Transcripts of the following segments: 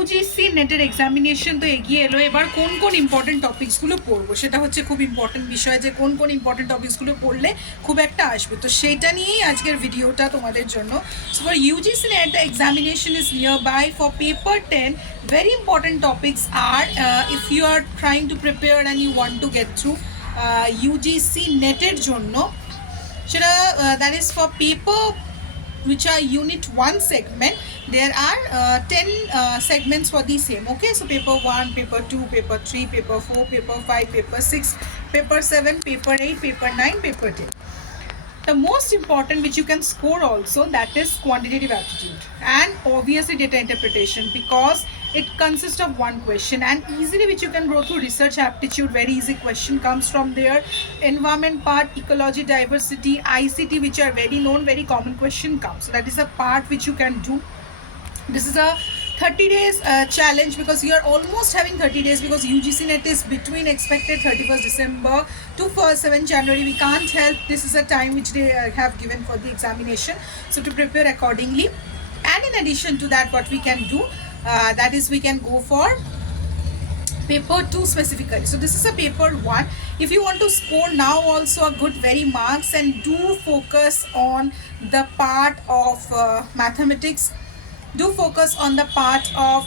UGC নেটের examination তো এগিয়ে এলো, এবার কোন কোন ইম্পর্টেন্ট টপিকসগুলো পড়বো সেটা হচ্ছে খুব ইম্পর্টেন্ট বিষয়, যে কোন কোন ইম্পর্টেন্ট টপিকসগুলো পড়লে খুব একটা আসবে। তো সেইটা নিয়েই আজকের ভিডিওটা তোমাদের জন্য। So for UGC NET the examination is nearby for paper 10 very important topics are if you are trying to prepare and you want to get through UGC নেটের জন্য সেটা that is for paper which are unit 1 segment. There are 10 segments for the same. Okay, so paper 1, paper 2, paper 3, paper 4, paper 5, paper 6, paper 7, paper 8, paper 9, paper 10. The most important which you can score also, that is quantitative aptitude and obviously data interpretation, because it consists of one question and easily which you can go through. Research aptitude, very easy question comes from there. Environment part, ecology, diversity, ICT, which are very known, very common question comes. So that is a part which you can do. This is a 30 days challenge, because you are almost having 30 days, because UGC net is between expected 31st December to 7 January. We can't help, this is a time which they have given for the examination, so to prepare accordingly. And in addition to that, what we can do, that is we can go for paper 2 specifically. So this is a paper 1. If you want to score now also a good very marks, and do focus on the part of mathematics, do focus on the part of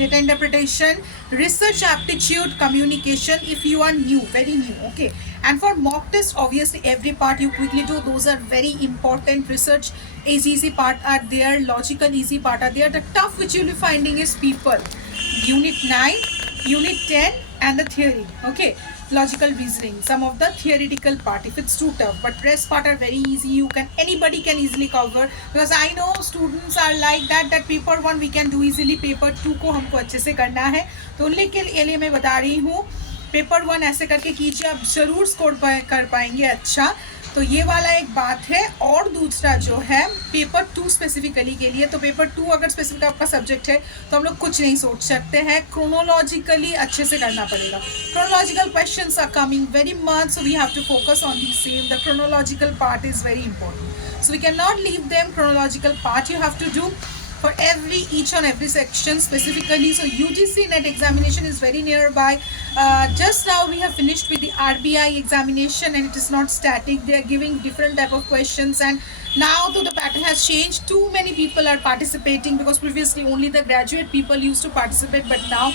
data interpretation, research aptitude, communication if you are new, very new. Okay, and for mock test, obviously every part you quickly do, those are very important. Research is easy part are there, logical easy part are there. The tough which you'll be finding is people, unit 9, unit 10 and the theory. Okay, logical reasoning, some of the theoretical part if it's too tough, but rest part are very easy, you can, anybody can easily cover, because I know students are like that paper 1 we can do easily, paper 2 को हमको अच्छे से करना है, तो उनके लिए मैं बता रही हूँ पेपर 1 ऐसे करके कीजिए, आप ज़रूर स्कोर कर पाएंगे अच्छा। तो ये वाला एक बात है। और दूसरा जो है पेपर 2 स्पेसिफिकली के लिए, तो पेपर 2 अगर स्पेसिफिक आपका सब्जेक्ट है तो हम लोग कुछ नहीं सोच सकते हैं, क्रोनोलॉजिकली अच्छे से करना पड़ेगा। Chronological questions are coming very much, so we have to focus on the same, the chronological part is very important, so we can not leave them. Chronological part you have to do for each and every section specifically. So UGC net examination is very nearby. Just now we have finished with the RBI examination, and it is not static, they are giving different type of questions, and now though the pattern has changed, too many people are participating, because previously only the graduate people used to participate, but now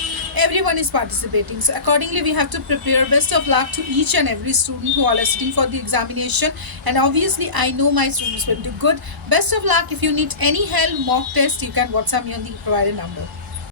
everyone is participating. So accordingly we have to prepare. Best of luck to each and every student who are sitting for the examination, and obviously I know my students will do good. Best of luck. If you need any help, mock test, you can WhatsApp me on the provided number.